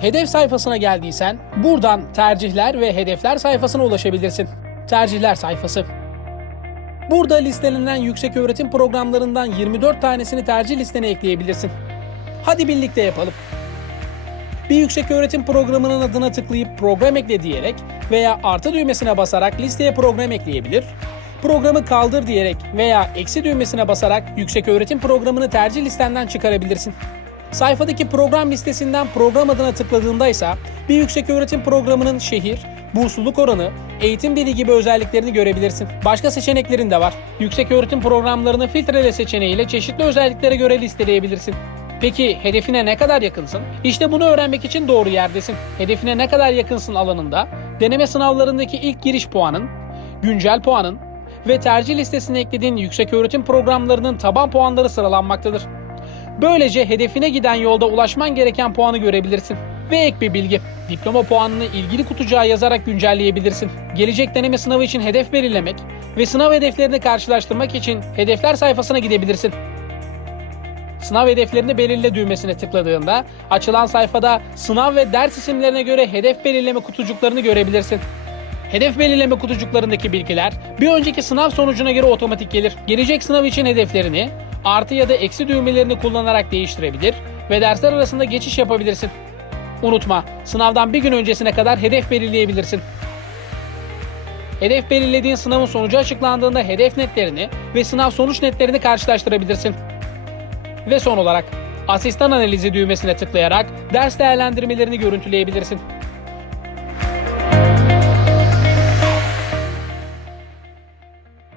Hedef sayfasına geldiysen buradan tercihler ve hedefler sayfasına ulaşabilirsin. Tercihler sayfası. Burada listelenen yüksek öğretim programlarından 24 tanesini tercih listene ekleyebilirsin. Hadi birlikte yapalım. Bir yüksek öğretim programının adına tıklayıp program ekle diyerek veya artı düğmesine basarak listeye program ekleyebilir. Programı kaldır diyerek veya eksi düğmesine basarak yüksek öğretim programını tercih listenden çıkarabilirsin. Sayfadaki program listesinden program adına tıkladığında ise bir yüksek öğretim programının şehir, bursluluk oranı, eğitim dili gibi özelliklerini görebilirsin. Başka seçeneklerin de var. Yüksek öğretim programlarını filtrele seçeneğiyle çeşitli özelliklere göre listeleyebilirsin. Peki hedefine ne kadar yakınsın? İşte bunu öğrenmek için doğru yerdesin. Hedefine ne kadar yakınsın alanında deneme sınavlarındaki ilk giriş puanın, güncel puanın ve tercih listesine eklediğin yüksek öğretim programlarının taban puanları sıralanmaktadır. Böylece hedefine giden yolda ulaşman gereken puanı görebilirsin. Ve ek bir bilgi. Diploma puanını ilgili kutucuğa yazarak güncelleyebilirsin. Gelecek deneme sınavı için hedef belirlemek ve sınav hedeflerini karşılaştırmak için hedefler sayfasına gidebilirsin. Sınav hedeflerini belirle düğmesine tıkladığında açılan sayfada sınav ve ders isimlerine göre hedef belirleme kutucuklarını görebilirsin. Hedef belirleme kutucuklarındaki bilgiler bir önceki sınav sonucuna göre otomatik gelir. Gelecek sınav için hedeflerini artı ya da eksi düğmelerini kullanarak değiştirebilir ve dersler arasında geçiş yapabilirsin. Unutma, sınavdan bir gün öncesine kadar hedef belirleyebilirsin. Hedef belirlediğin sınavın sonucu açıklandığında hedef netlerini ve sınav sonuç netlerini karşılaştırabilirsin. Ve son olarak asistan analizi düğmesine tıklayarak ders değerlendirmelerini görüntüleyebilirsin.